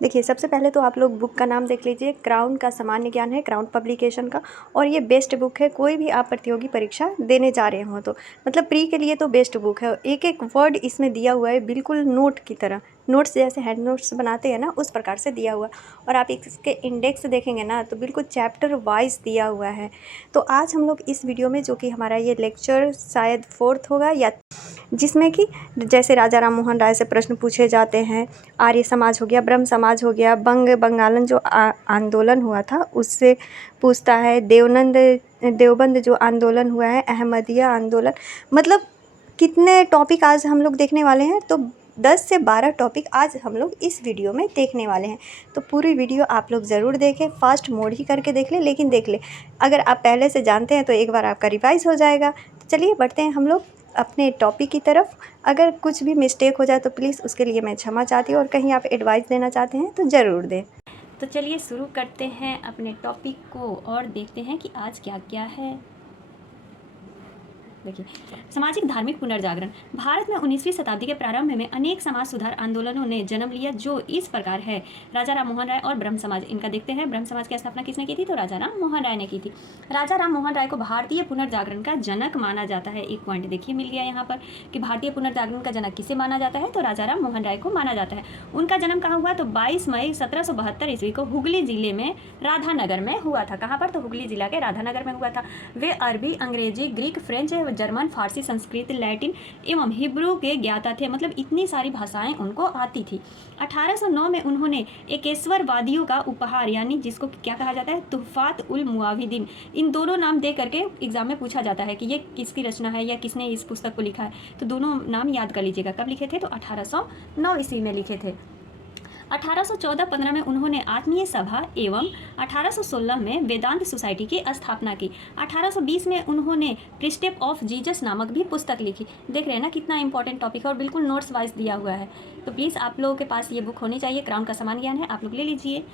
देखिए, सबसे पहले तो आप लोग बुक का नाम देख लीजिए। क्राउन का सामान्य ज्ञान है, क्राउन पब्लिकेशन का, और ये बेस्ट बुक है। कोई भी आप प्रतियोगी परीक्षा देने जा रहे हो तो मतलब प्री के लिए तो बेस्ट बुक है। एक एक वर्ड इसमें दिया हुआ है, बिल्कुल नोट की तरह, नोट्स जैसे हैंड नोट्स बनाते हैं ना, उस प्रकार से दिया हुआ। और आप इसके इंडेक्स देखेंगे ना तो बिल्कुल चैप्टर वाइज दिया हुआ है। तो आज हम लोग इस वीडियो में, जो कि हमारा ये लेक्चर शायद 4th होगा, या जिसमें कि जैसे राजा राम मोहन राय से प्रश्न पूछे जाते हैं, आर्य समाज हो गया, ब्रह्म समाज हो गया, बंगालन जो आंदोलन हुआ था उससे पूछता है, देवबंद जो आंदोलन हुआ है, अहमदिया आंदोलन, मतलब कितने टॉपिक आज हम लोग देखने वाले हैं। तो 10 से 12 टॉपिक आज हम लोग इस वीडियो में देखने वाले हैं। तो पूरी वीडियो आप लोग ज़रूर देखें, फास्ट मोड ही करके देख लें, लेकिन देख लें। अगर आप पहले से जानते हैं तो एक बार आपका रिवाइज हो जाएगा। तो चलिए बढ़ते हैं हम लोग अपने टॉपिक की तरफ। अगर कुछ भी मिस्टेक हो जाए तो प्लीज़ उसके लिए मैं क्षमा चाहती हूँ, और कहीं आप एडवाइस देना चाहते हैं तो ज़रूर दें। तो चलिए शुरू करते हैं अपने टॉपिक को और देखते हैं कि आज क्या क्या है। देखिए, सामाजिक धार्मिक पुनर्जागरण। भारत में 19वीं शताब्दी के प्रारंभ में अनेक समाज सुधार आंदोलनों ने जन्म लिया, जो इस प्रकार है। राजा राम मोहन राय और ब्रह्म समाज, इनका देखते हैं। ब्रह्म समाज की स्थापना किसने की थी? तो राजा राम मोहन राय ने की थी। राजा राम मोहन राय को भारतीय पुनर्जागरण का जनक माना जाता है। एक पॉइंट देखिए मिल गया यहाँ पर कि भारतीय पुनर्जागरण का जनक किसे माना जाता है? तो राजा राम मोहन राय को माना जाता है। उनका जन्म कहाँ हुआ? तो 22 मई 1772 ईस्वी को हुगली जिले में राधानगर में हुआ था। कहाँ पर? तो हुगली जिला के राधानगर में हुआ था। वे अरबी, अंग्रेजी, ग्रीक, फ्रेंच, जर्मन, फारसी, संस्कृत, लैटिन एवं हिब्रू के ज्ञाता थे। मतलब इतनी सारी भाषाएं उनको आती थी। 1809 में उन्होंने एकेश्वरवादियों का उपहार, यानी जिसको क्या कहा जाता है? तुहफात उल मुआविदीन, इन दोनों नाम दे करके एग्जाम में पूछा जाता है कि ये किसकी रचना है या किसने इस पुस्तक को लिखा है। तो दोनों नाम याद कर लीजिएगा। कब लिखे थे? तो 1809 ईस्वी में लिखे थे। 1814-15 में उन्होंने आत्मीय सभा एवं 1816 में वेदांत सोसाइटी की स्थापना की। 1820 में उन्होंने प्रिस्टेप ऑफ जीसस नामक भी पुस्तक लिखी। देख रहे हैं ना कितना इंपॉर्टेंट टॉपिक है और बिल्कुल नोट्स वाइज दिया हुआ है। तो प्लीज़ आप लोगों के पास ये बुक होनी चाहिए। क्राउन का सामान्य ज्ञान है, आप लोग ले लीजिए।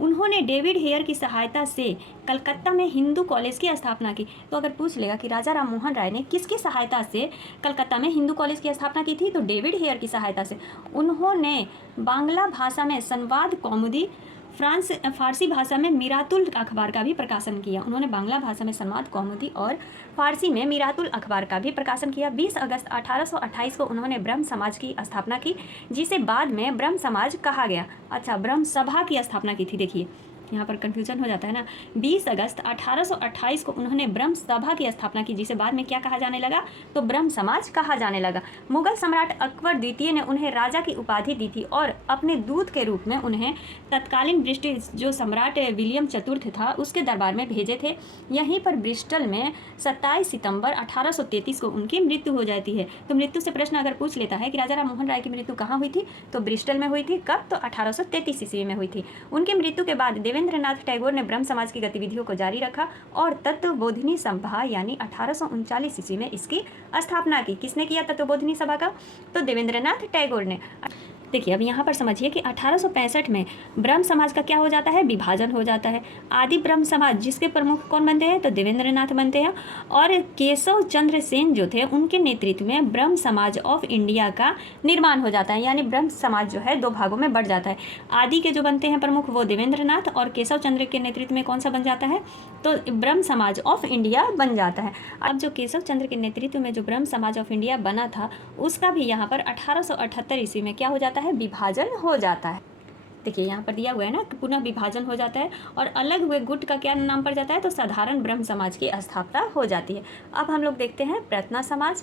उन्होंने डेविड हेयर की सहायता से कलकत्ता में हिंदू कॉलेज की स्थापना की। तो अगर पूछ लेगा कि राजा राम मोहन राय ने किसकी सहायता से कलकत्ता में हिंदू कॉलेज की स्थापना की थी? तो डेविड हेयर की सहायता से। उन्होंने बांग्ला भाषा में संवाद कौमुदी, फारसी भाषा में मिरातुल अखबार का भी प्रकाशन किया। उन्होंने बांग्ला भाषा में संवाद कौमुदी और फारसी में मिरातुल अखबार का भी प्रकाशन किया। 20 अगस्त 1828 को उन्होंने ब्रह्म समाज की स्थापना की, जिसे बाद में ब्रह्म समाज कहा गया। अच्छा, ब्रह्म सभा की स्थापना की थी। देखिए यहाँ पर कंफ्यूजन हो जाता है ना। 20 अगस्त 1828 को उन्होंने ब्रह्म सभा की स्थापना की, जिसे बाद में क्या कहा जाने लगा? तो ब्रह्म समाज कहा जाने लगा। मुगल सम्राट अकबर द्वितीय ने उन्हें राजा की उपाधि दी थी और अपने दूत के रूप में उन्हें तत्कालीन ब्रिटिश जो सम्राट विलियम चतुर्थ था उसके दरबार में भेजे थे। यहीं पर ब्रिस्टल में 27 सितंबर 1833 को उनकी मृत्यु हो जाती है। तो मृत्यु से प्रश्न अगर पूछ लेता है कि राजा राम मोहन राय की मृत्यु कहाँ हुई थी? तो ब्रिस्टल में हुई थी। कब? तो 1833 ईस्वी में हुई थी। उनकी मृत्यु के बाद देवेंद्रनाथ टैगोर ने ब्रह्म समाज की गतिविधियों को जारी रखा और तत्वबोधिनी सभा यानी 1839 ईस्वी में इसकी स्थापना की। किसने किया तत्वबोधिनी सभा का? तो देवेंद्रनाथ टैगोर ने। देखिए अब यहाँ पर समझिए कि 1865 में ब्रह्म समाज का क्या हो जाता है? विभाजन हो जाता है। आदि ब्रह्म समाज जिसके प्रमुख कौन बनते हैं? तो देवेंद्रनाथ बनते हैं। और केशव चंद्र सेन जो थे उनके नेतृत्व में ब्रह्म समाज ऑफ इंडिया का निर्माण हो जाता है, यानी ब्रह्म समाज जो है दो भागों में बढ़ जाता है। आदि के जो बनते हैं प्रमुख वो देवेंद्रनाथ, और केशव चंद्र के नेतृत्व में कौन सा बन जाता है? तो ब्रह्म समाज ऑफ इंडिया बन जाता है। अब जो केशव चंद्र के नेतृत्व में जो ब्रह्म समाज ऑफ इंडिया बना था उसका भी यहाँ पर 1878 ईस्वी में क्या हो जाता है? विभाजन हो जाता है। देखिए यहाँ पर दिया हुआ है ना कि पुनः विभाजन हो जाता है और अलग हुए गुट का क्या नाम पड़ जाता है? तो साधारण ब्रह्म समाज की स्थापना हो जाती है। अब हम लोग देखते हैं प्रार्थना समाज।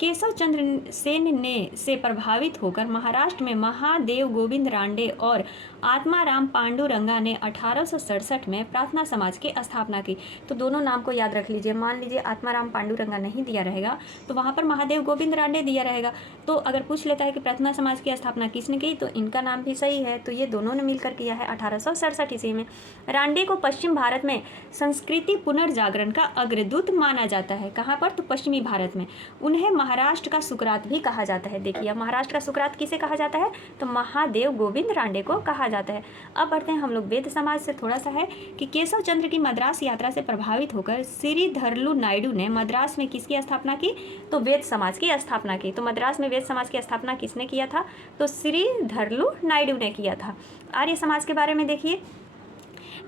केशव चंद्र सेन ने से प्रभावित होकर महाराष्ट्र में महादेव गोविंद रांडे और आत्माराम पांडुरंगा ने 1867 में प्रार्थना समाज की स्थापना की। तो दोनों नाम को याद रख लीजिए। मान लीजिए आत्माराम पांडुरंगा नहीं दिया रहेगा तो वहाँ पर महादेव गोविंद रांडे दिया रहेगा। तो अगर पूछ लेता है कि प्रार्थना समाज की स्थापना किसने की, तो इनका नाम भी सही है। तो ये दोनों ने मिलकर किया है 1867 ईस्वी में। रांडे को पश्चिम भारत में संस्कृति पुनर्जागरण का अग्रदूत माना जाता है। कहाँ पर? तो पश्चिमी भारत में। उन्हें महाराष्ट्र का सुकरात भी कहा जाता है। देखिए, अब महाराष्ट्र का सुकरात किसे कहा जाता है, तो महादेव गोविंद रांडे को कहा जाता है। अब बढ़ते हैं हम लोग वेद समाज से। थोड़ा सा है कि केशव चंद्र की मद्रास यात्रा से प्रभावित होकर श्रीधरलू नायडू ने मद्रास में किसकी स्थापना की, तो वेद समाज की स्थापना की। तो मद्रास में वेद समाज की स्थापना किसने किया था, तो श्रीधरलू नायडू ने किया था। आर्य समाज के बारे में देखिए,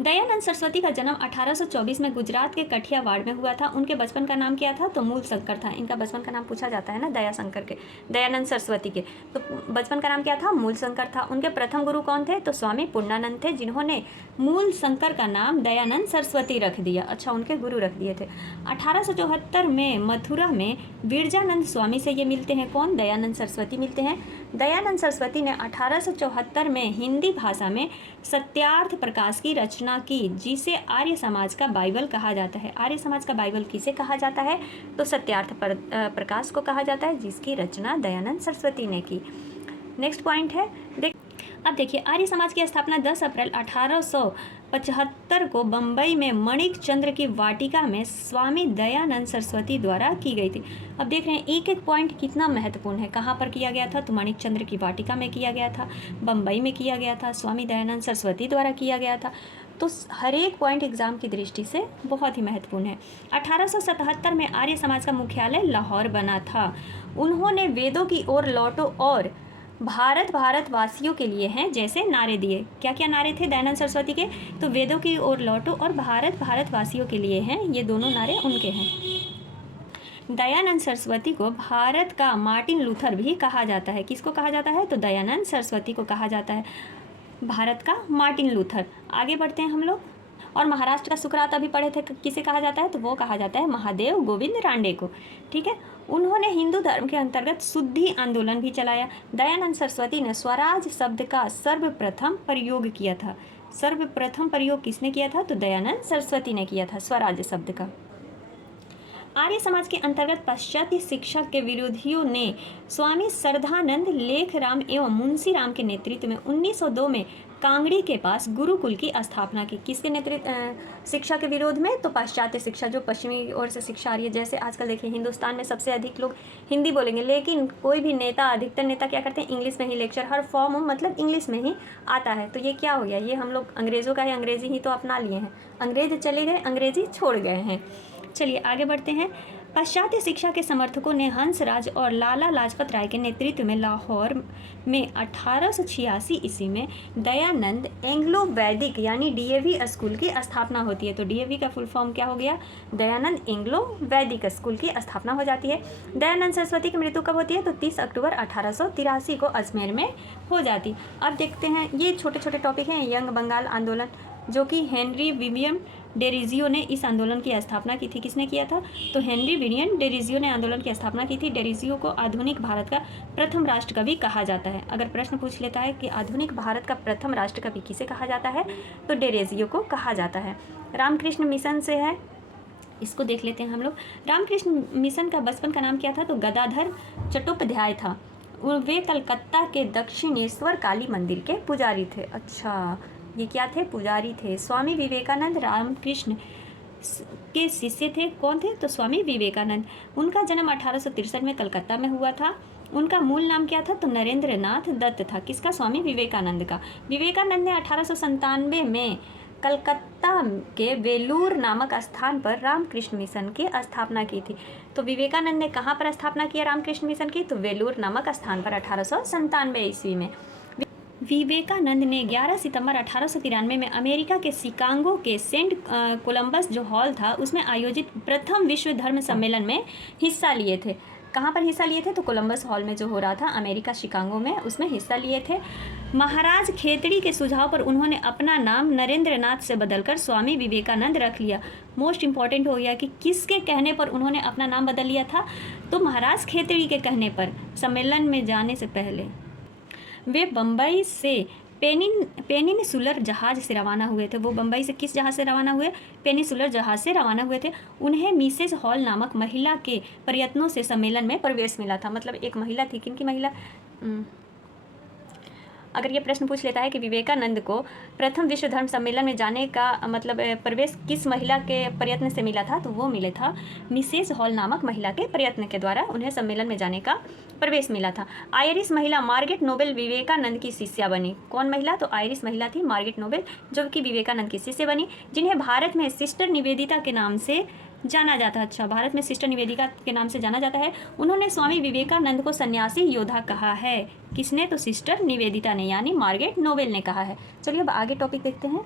दयानंद सरस्वती का जन्म 1824 में गुजरात के कठियावाड़ में हुआ था। उनके बचपन का नाम क्या था, तो मूल शंकर था। इनका बचपन का नाम पूछा जाता है ना, दया शंकर के, दयानंद सरस्वती के, तो बचपन का नाम क्या था, मूल शंकर था। उनके प्रथम गुरु कौन थे, तो स्वामी पूर्णानंद थे, जिन्होंने मूल शंकर का नाम दयानंद सरस्वती रख दिया। अच्छा, उनके गुरु रख दिए थे। 1874 में मथुरा में बिरजानंद स्वामी से ये मिलते हैं, कौन, दयानंद सरस्वती मिलते हैं। दयानंद सरस्वती ने 1874 में हिंदी भाषा में सत्यार्थ प्रकाश की रचना की, जिसे आर्य समाज का बाइबल कहा जाता है। आर्य समाज का बाइबल किसे कहा जाता है, तो सत्यार्थ प्रकाश को कहा जाता है, जिसकी रचना दयानंद सरस्वती ने की। नेक्स्ट पॉइंट है, अब देखिए, आर्य समाज की स्थापना 10 अप्रैल 1875 को बम्बई में मणिक चंद्र की वाटिका में स्वामी दयानंद सरस्वती द्वारा की गई थी। अब देख रहे हैं एक एक पॉइंट कितना महत्वपूर्ण है। कहाँ पर किया गया था, तो मणिक चंद्र की वाटिका में किया गया था, बम्बई में किया गया था, स्वामी दयानंद सरस्वती द्वारा किया गया था। तो हर एक पॉइंट एग्जाम की दृष्टि से बहुत ही महत्वपूर्ण है। 1877 में आर्य समाज का मुख्यालय लाहौर बना था। उन्होंने वेदों की ओर लौटो और भारत भारतवासियों के लिए हैं जैसे नारे दिए। क्या क्या नारे थे दयानंद सरस्वती के, तो वेदों की ओर लौटो और भारत भारतवासियों के लिए हैं, ये दोनों नारे उनके हैं। दयानंद सरस्वती को भारत का मार्टिन लूथर भी कहा जाता है। किसको कहा जाता है, तो दयानंद सरस्वती को कहा जाता है भारत का मार्टिन लूथर। आगे बढ़ते हैं हम लोग, और महाराष्ट्र का सुकरात अभी पढ़े थे, किसे कहा जाता है, तो वो कहा जाता है महादेव गोविंद रांडे को। ठीक है, उन्होंने हिंदू धर्म के अंतर्गत शुद्धि आंदोलन भी चलाया। दयानंद सरस्वती ने स्वराज शब्द का सर्वप्रथम प्रयोग किया था। सर्वप्रथम प्रयोग किसने किया था, तो दयानंद सरस्वती ने किया था स्वराज शब्द का। आर्य समाज के अंतर्गत पाश्चात्य शिक्षा के विरोधियों ने स्वामी श्रद्धानंद लेखराम एवं मुंशी राम के नेतृत्व में 1902 में कांगड़ी के पास गुरुकुल की स्थापना की। किसके नेतृत्व, शिक्षा के विरोध में, तो पाश्चात्य शिक्षा, जो पश्चिमी ओर से शिक्षा आ रही है। जैसे आजकल देखिए हिंदुस्तान में सबसे अधिक लोग हिंदी बोलेंगे, लेकिन कोई भी नेता, अधिकतर नेता क्या करते हैं, इंग्लिश में ही लेक्चर, हर फॉर्म मतलब इंग्लिश में ही आता है। तो ये क्या हो गया, ये हम लोग अंग्रेज़ों का है, अंग्रेज़ी ही तो अपना लिए हैं। अंग्रेज चले गए, अंग्रेज़ी छोड़ गए हैं। चलिए आगे बढ़ते हैं। पाश्चात्य शिक्षा के समर्थकों ने हंसराज और लाला लाजपत राय के नेतृत्व में लाहौर में 1886 ईस्वी में दयानंद एंग्लो वैदिक यानी डीएवी स्कूल की स्थापना होती है। तो डीएवी का फुल फॉर्म क्या हो गया, दयानंद एंग्लो वैदिक स्कूल की स्थापना हो जाती है। दयानंद सरस्वती की मृत्यु कब होती है, तो 30 अक्टूबर 1883 को अजमेर में हो जाती। अब देखते हैं, ये छोटे छोटे टॉपिक हैं। यंग बंगाल आंदोलन, जो कि हेनरी विलियम डेरिजियो ने इस आंदोलन की स्थापना की थी। किसने किया था, तो हेनरी विलियम डेरिजियो ने आंदोलन की स्थापना की थी। डेरिजियो को आधुनिक भारत का प्रथम राष्ट्रकवि कहा जाता है। अगर प्रश्न पूछ लेता है कि आधुनिक भारत का प्रथम राष्ट्रकवि किसे कहा जाता है, तो डेरिजियो को कहा जाता है। रामकृष्ण मिशन से है, इसको देख लेते हैं हम लोग। रामकृष्ण मिशन का बचपन का नाम क्या था, तो गदाधर चट्टोपाध्याय था। वे कलकत्ता के दक्षिणेश्वर काली मंदिर के पुजारी थे। अच्छा, ये क्या थे, पुजारी थे। स्वामी विवेकानंद रामकृष्ण के शिष्य थे। कौन थे, तो स्वामी विवेकानंद। उनका जन्म 1863 में कलकत्ता में हुआ था। उनका मूल नाम क्या था, तो नरेंद्र नाथ दत्त था। किसका, स्वामी विवेकानंद का। विवेकानंद ने 1897 में कलकत्ता के वेलूर नामक स्थान पर रामकृष्ण मिशन की स्थापना की थी। तो विवेकानंद ने कहाँ पर स्थापना किया रामकृष्ण मिशन की, तो वेलूर नामक स्थान पर 1897 ईस्वी में। विवेकानंद ने 11 सितंबर 1893 में अमेरिका के शिकागो के सेंट कोलंबस जो हॉल था, उसमें आयोजित प्रथम विश्व धर्म सम्मेलन में हिस्सा लिए थे। कहाँ पर हिस्सा लिए थे, तो कोलंबस हॉल में जो हो रहा था अमेरिका शिकागो में, उसमें हिस्सा लिए थे। महाराज खेतड़ी के सुझाव पर उन्होंने अपना नाम नरेंद्र नाथ से बदलकर स्वामी विवेकानंद रख लिया। मोस्ट इम्पॉर्टेंट हो गया कि किसके कहने पर उन्होंने अपना नाम बदल लिया था, तो महाराज खेतड़ी के कहने पर। सम्मेलन में जाने से पहले वे बम्बई से पेनिनसुलर जहाज़ से रवाना हुए थे। वो बम्बई से किस जहाज़ से रवाना हुए, पेनिनसुलर जहाज़ से रवाना हुए थे। उन्हें मिसेस हॉल नामक महिला के प्रयत्नों से सम्मेलन में प्रवेश मिला था। मतलब एक महिला थी, किनकी महिला, अगर ये प्रश्न पूछ लेता है कि विवेकानंद को प्रथम विश्व धर्म सम्मेलन में जाने का मतलब प्रवेश किस महिला के प्रयत्न से मिला था, तो वो मिले था मिसेस हॉल नामक महिला के प्रयत्न के द्वारा उन्हें सम्मेलन में जाने का प्रवेश मिला था। आयरिश महिला मार्गरेट नोबेल विवेकानंद की शिष्या बनी। कौन महिला, तो आयरिश महिला थी मार्गरेट नोबेल, जो कि विवेकानंद की शिष्य बनी, जिन्हें भारत में सिस्टर निवेदिता के नाम से जाना जाता है। अच्छा, भारत में सिस्टर निवेदिता के नाम से जाना जाता है। उन्होंने स्वामी विवेकानंद को सन्यासी योद्धा कहा है। किसने, तो सिस्टर निवेदिता ने, यानी मार्गरेट नोबेल ने कहा है। चलिए अब आगे टॉपिक देखते हैं।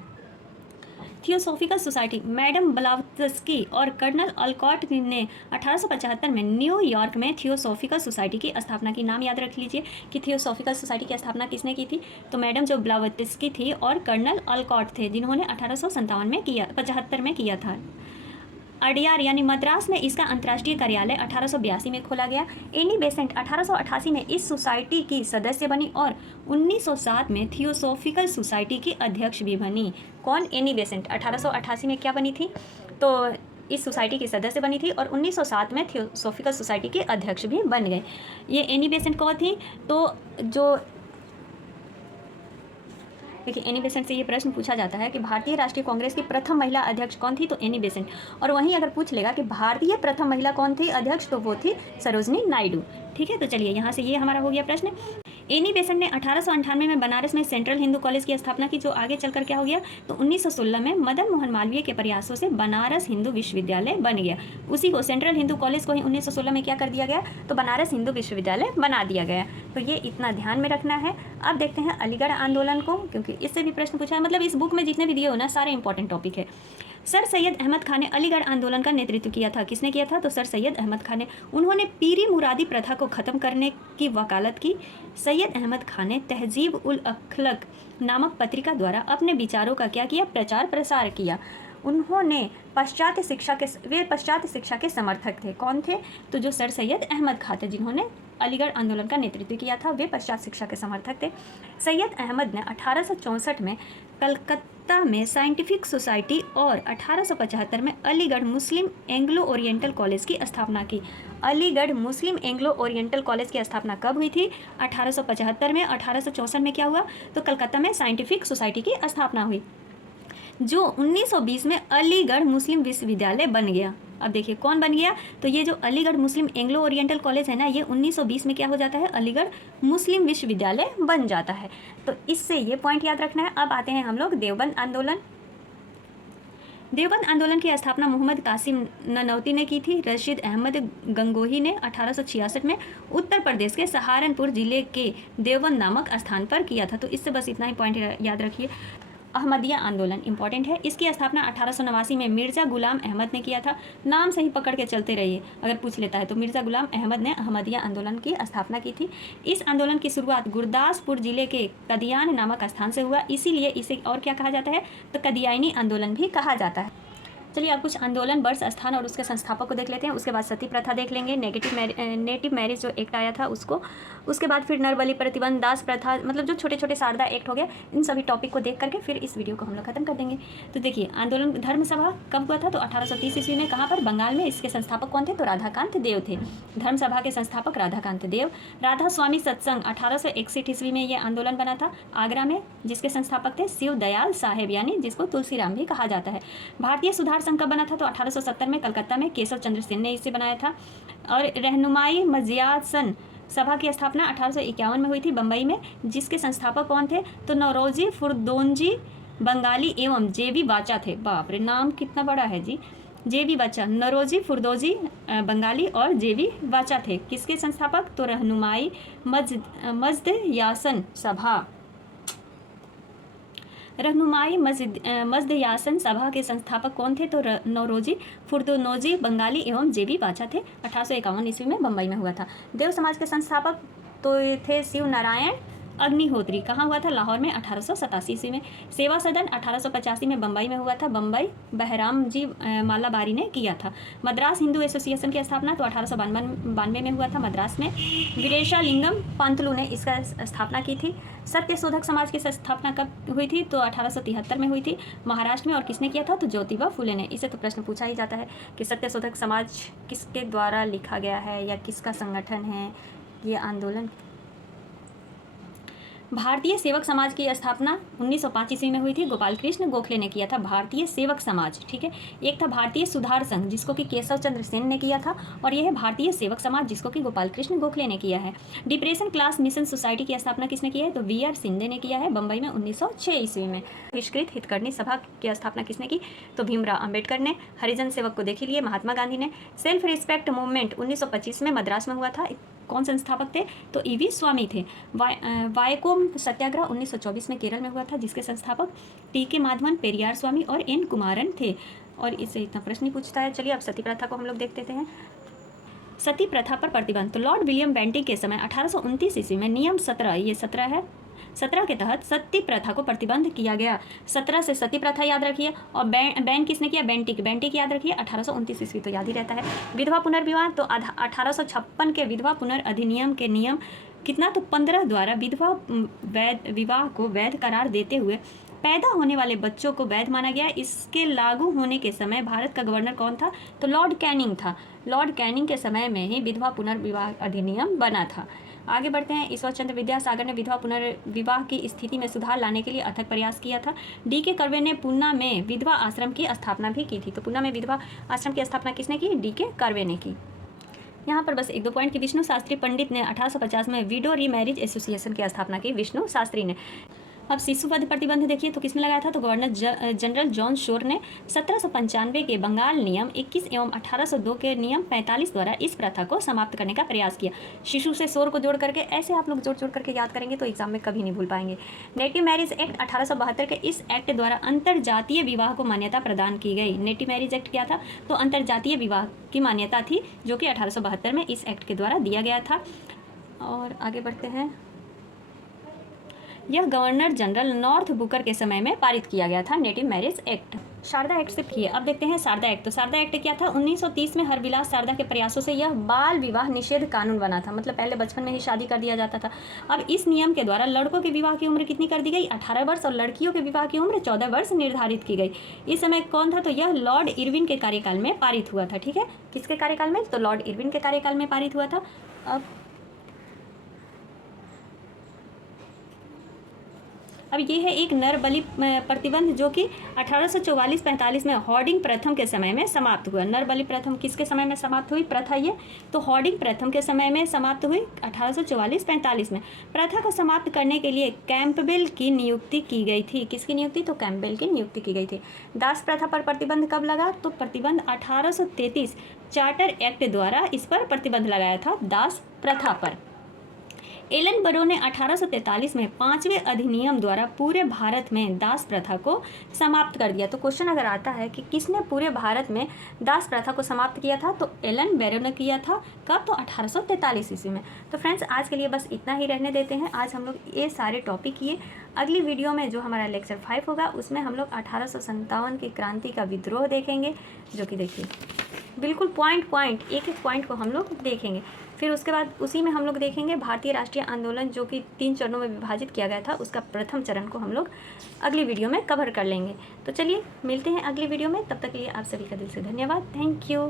थियोसॉफिकल सोसाइटी, मैडम ब्लावत्स्की और कर्नल अल्कॉट ने 1875 में न्यूयॉर्क में थियोसॉफिकल सोसाइटी की स्थापना की। नाम याद रख लीजिए कि थियोसॉफिकल सोसाइटी की स्थापना किसने की थी, तो मैडम जो ब्लावत्स्की थी और कर्नल अल्कॉट थे, जिन्होंने 1875 में किया था। अडियार यानी मद्रास में इसका अंतर्राष्ट्रीय कार्यालय 1882 में खोला गया। एनी बेसेंट 1888 में इस सोसाइटी की सदस्य बनी और 1907 में थियोसॉफिकल सोसाइटी की अध्यक्ष भी बनी। कौन, एनी बेसेंट 1888 में क्या बनी थी, तो इस सोसाइटी की सदस्य बनी थी और 1907 में थियोसॉफिकल सोसाइटी के अध्यक्ष भी बन गए। ये एनी बेसेंट कौन थी, तो जो देखिए एनी बेसेंट से ये प्रश्न पूछा जाता है कि भारतीय राष्ट्रीय कांग्रेस की प्रथम महिला अध्यक्ष कौन थी, तो एनी बेसेंट। और वहीं अगर पूछ लेगा कि भारतीय प्रथम महिला कौन थी अध्यक्ष, तो वो थी सरोजनी नायडू। ठीक है, तो चलिए यहाँ से ये हमारा हो गया प्रश्न। एनी बेसेंट ने 1898 में बनारस में सेंट्रल हिंदू कॉलेज की स्थापना की, जो आगे चलकर क्या हो गया, तो 1916 में मदन मोहन मालवीय के प्रयासों से बनारस हिंदू विश्वविद्यालय बन गया। उसी को सेंट्रल हिंदू कॉलेज को ही 1916 में क्या कर दिया गया, तो बनारस हिंदू विश्वविद्यालय बना दिया गया। तो ये इतना ध्यान में रखना है। अब देखते हैं अलीगढ़ आंदोलन को, क्योंकि इससे भी प्रश्न पूछा है, मतलब इस बुक में जितने भी दिए हो ना सारे इंपॉर्टेंट टॉपिक है। सर सैयद अहमद खान ने अलीगढ़ आंदोलन का नेतृत्व किया था। किसने किया था, तो सर सैयद अहमद खान ने। उन्होंने पीरी मुरादी प्रथा को ख़त्म करने की वकालत की। सैयद अहमद खान ने तहजीब उल अखलक नामक पत्रिका द्वारा अपने विचारों का क्या किया, प्रचार प्रसार किया। उन्होंने पाश्चात्य शिक्षा के समर्थक थे। कौन थे, तो जो सर सैयद अहमद खान थे, जिन्होंने अलीगढ़ आंदोलन का नेतृत्व किया था, वे पाश्चात्य शिक्षा के समर्थक थे। सैयद अहमद ने 1864 में कलकत्ता में साइंटिफिक सोसाइटी और 1875 में अलीगढ़ मुस्लिम एंग्लो ओरिएंटल कॉलेज की स्थापना की। अलीगढ़ मुस्लिम एंग्लो ओरिएंटल कॉलेज की स्थापना कब हुई थी, 1875 में। 1864 में क्या हुआ, तो कलकत्ता में साइंटिफिक सोसाइटी की स्थापना हुई, जो 1920 में अलीगढ़ मुस्लिम विश्वविद्यालय बन गया। अब देखिए कौन बन गया, तो ये जो अलीगढ़ मुस्लिम एंग्लो ओरिएंटल कॉलेज है ना, ये 1920 में क्या हो जाता है, अलीगढ़ मुस्लिम विश्वविद्यालय बन जाता है। तो इससे ये पॉइंट याद रखना है। अब आते हैं हम लोग देवबंद आंदोलन। देवबंद आंदोलन की स्थापना मोहम्मद कासिम ननौती ने की थी। रशीद अहमद गंगोही ने 1866 में उत्तर प्रदेश के सहारनपुर जिले के देवबंद नामक स्थान पर किया था। तो इससे बस इतना ही पॉइंट याद रखिए। अहमदिया आंदोलन इंपॉर्टेंट है। इसकी स्थापना 1889 में मिर्ज़ा गुलाम अहमद ने किया था। नाम से ही पकड़ के चलते रहिए, अगर पूछ लेता है तो मिर्ज़ा गुलाम अहमद ने अहमदिया आंदोलन की स्थापना की थी। इस आंदोलन की शुरुआत गुरदासपुर जिले के कदियान नामक स्थान से हुआ, इसीलिए इसे और क्या कहा जाता है, तो कदियानी आंदोलन भी कहा जाता है। चलिए अब कुछ आंदोलन, वर्ष, स्थान और उसके संस्थापक को देख लेते हैं। उसके बाद सती प्रथा देख लेंगे, नेटिव मैरिज जो एक्ट आया था उसको, उसके बाद फिर नरबली प्रतिबंध, दास प्रथा, मतलब जो छोटे छोटे शारदा एक्ट हो गया, इन सभी टॉपिक को देख करके फिर इस वीडियो को हम लोग खत्म कर देंगे। तो देखिए आंदोलन धर्म सभा कब हुआ था, तो 1830 ईस्वी में। कहाँ पर, बंगाल में। इसके संस्थापक कौन थे, तो राधाकांत देव थे। धर्म सभा के संस्थापक राधाकांत देव। राधा स्वामी सत्संग 1861 ईस्वी में ये आंदोलन बना था आगरा में, जिसके संस्थापक थे शिव दयाल साहेब, यानी जिसको तुलसीराम भी कहा जाता है। भारतीय सुधार संघ कब बना था, तो 1870 में कलकत्ता में केशव चंद्र सेन ने इसे बनाया था। और रहनुमाई मजियासन सभा की स्थापना 1851 में हुई थी बम्बई में, जिसके संस्थापक कौन थे, तो नौरोजी फुरदोंजी बंगाली एवं जेबी बाचा थे। बाप रे, नाम कितना बड़ा है जी, जेबी बाचा। नौरोजी फुरदोजी बंगाली और जेबी बाचा थे। किसके संस्थापक, तो रहनुमाई मज्द यासन सभा, रहनुमाई मज्द यासन सभा के संस्थापक कौन थे, तो नौरोजी फुरदोनोजी बंगाली एवं जेबी बाचा थे। 1851 ईस्वी में बम्बई में हुआ था। देव समाज के संस्थापक तो थे शिव नारायण अग्निहोत्री। कहाँ हुआ था, लाहौर में 1887 ईस्वी में। सेवा सदन 1885 में बम्बई में हुआ था, बम्बई बहराम जी मालाबारी ने किया था। मद्रास हिंदू एसोसिएशन की स्थापना तो 1892 में हुआ था मद्रास में। वीरेशालिंगम पंतलू ने इसका स्थापना की थी। सत्यशोधक समाज की स्थापना कब हुई थी, तो 1873 में हुई थी महाराष्ट्र में। और किसने किया था, तो ज्योतिबा फुले ने। इसे तो प्रश्न पूछा ही जाता है कि सत्यशोधक समाज किसके द्वारा लिखा गया है या किसका संगठन है ये आंदोलन। भारतीय सेवक समाज की स्थापना 1905 ईस्वी में हुई थी, गोपाल कृष्ण गोखले ने किया था भारतीय सेवक समाज, ठीक है। एक था भारतीय सुधार संघ जिसको कि केशव चंद्र सेन ने किया था, और यह है भारतीय सेवक समाज जिसको कि गोपाल कृष्ण गोखले ने किया है। डिप्रेशन क्लास मिशन सोसाइटी की स्थापना किसने की है, तो वी आर सिंधे ने किया है बम्बई में 1906 ईस्वी में। बहिष्कृत हितकर्णी सभा की स्थापना किसने की, तो भीमराव अंबेडकर ने। हरिजन सेवक को देख लिए महात्मा गांधी ने। सेल्फ रिस्पेक्ट मूवमेंट 1925 में मद्रास में हुआ था, कौन संस्थापक थे, तो ईवी स्वामी थे। वायकोम सत्याग्रह 1924 में केरल में हुआ था जिसके संस्थापक टी के माधवन, पेरियार स्वामी और एन कुमारन थे। और इससे इतना प्रश्न ही पूछता है। चलिए अब सती प्रथा को हम लोग देख लेते हैं। सती प्रथा पर प्रतिबंध, तो लॉर्ड विलियम बेंटिंग के समय 1829 ईस्वी में नियम 17, ये 17 है, 17 के तहत सती प्रथा को प्रतिबंध किया गया। 17 से सती प्रथा याद रखिए, और बैन किसने किया, बेंटिक याद रखिए। 1829 ईस्वी तो याद ही रहता है। विधवा पुनर्विवाह, तो 1856 के विधवा पुनर्अधिनियम के नियम कितना, तो 15 द्वारा विधवा विवाह को वैध करार देते हुए पैदा होने वाले बच्चों को वैध माना गया। इसके लागू होने के समय भारत का गवर्नर कौन था, तो लॉर्ड कैनिंग था। लॉर्ड कैनिंग के समय में ही विधवा पुनर्विवाह अधिनियम बना था। आगे बढ़ते हैं। ईश्वर चंद्र विद्यासागर ने विधवा पुनर्विवाह की स्थिति में सुधार लाने के लिए अथक प्रयास किया था। डी के कर्वे ने पूना में विधवा आश्रम की स्थापना भी की थी। तो पूना में विधवा आश्रम की स्थापना किसने की, डी के कर्वे ने की। यहाँ पर बस 1-2 पॉइंट की विष्णु शास्त्री पंडित ने 1850 में विडो री मैरिज एसोसिएशन की स्थापना की, विष्णु शास्त्री ने। अब शिशुवध प्रतिबंध देखिए, तो किसने लगाया था, तो गवर्नर जनरल जॉन शोर ने। 1795 के बंगाल नियम 21 एवं 1802 के नियम 45 द्वारा इस प्रथा को समाप्त करने का प्रयास किया। शिशु से शोर को जोड़ करके, ऐसे आप लोग जोड़ करके याद करेंगे तो एग्जाम में कभी नहीं भूल पाएंगे। नेटिव मैरिज एक्ट 1872 के इस एक्ट द्वारा अंतरजातीय विवाह को मान्यता प्रदान की गई। नेटिव मैरिज एक्ट क्या था, तो अंतरजातीय विवाह की मान्यता थी, जो कि 1872 में इस एक्ट के द्वारा दिया गया था। और आगे बढ़ते हैं। यह गवर्नर जनरल नॉर्थ बुकर के समय में पारित किया गया था, native marriage act. Sharda act से किए। अब देखते हैं शारदा एक्ट। तो शारदा एक्ट क्या था, 1930 में हरविलास शारदा के प्रयासों से यह बाल विवाह निषेध कानून बना था। मतलब पहले बचपन में ही शादी कर दिया जाता था। अब इस नियम के द्वारा लड़कों के विवाह की उम्र कितनी कर दी गई, 18 वर्ष, और लड़कियों के विवाह की उम्र 14 वर्ष निर्धारित की गई। इस समय कौन था, तो यह लॉर्ड इरविन के कार्यकाल में पारित हुआ था, ठीक है। किसके कार्यकाल में, तो लॉर्ड इरविन के कार्यकाल में पारित हुआ था। अब ये है एक नर बलि प्रतिबंध, जो कि 1844-45 में हॉर्डिंग प्रथम के समय में समाप्त हुआ। नर बलि प्रथम किसके समय में समाप्त हुई प्रथा, ये तो हॉर्डिंग प्रथम के समय में समाप्त हुई 1844-45 में। प्रथा को समाप्त करने के लिए कैंपबेल की नियुक्ति की गई थी। किसकी नियुक्ति, तो कैंपबेल की नियुक्ति की गई थी। दास प्रथा पर प्रतिबंध कब लगा, तो प्रतिबंध 1833 चार्टर एक्ट द्वारा इस पर प्रतिबंध लगाया था, दास प्रथा पर। एलन बरो ने 1843 में 5वें अधिनियम द्वारा पूरे भारत में दास प्रथा को समाप्त कर दिया। तो क्वेश्चन अगर आता है कि किसने पूरे भारत में दास प्रथा को समाप्त किया था, तो एलन बैरो ने किया था। कब, तो 1843 ईस्वी में। तो फ्रेंड्स आज के लिए बस इतना ही रहने देते हैं। आज हम लोग ये सारे टॉपिक किए। अगली वीडियो में जो हमारा लेक्चर 5 होगा उसमें हम लोग 1857 की क्रांति का विद्रोह देखेंगे, जो कि देखिए बिल्कुल पॉइंट एक पॉइंट को हम लोग देखेंगे। फिर उसके बाद उसी में हम लोग देखेंगे भारतीय राष्ट्रीय आंदोलन, जो कि 3 चरणों में विभाजित किया गया था, उसका प्रथम चरण को हम लोग अगली वीडियो में कवर कर लेंगे। तो चलिए मिलते हैं अगली वीडियो में, तब तक के लिए आप सभी का दिल से धन्यवाद। Thank you.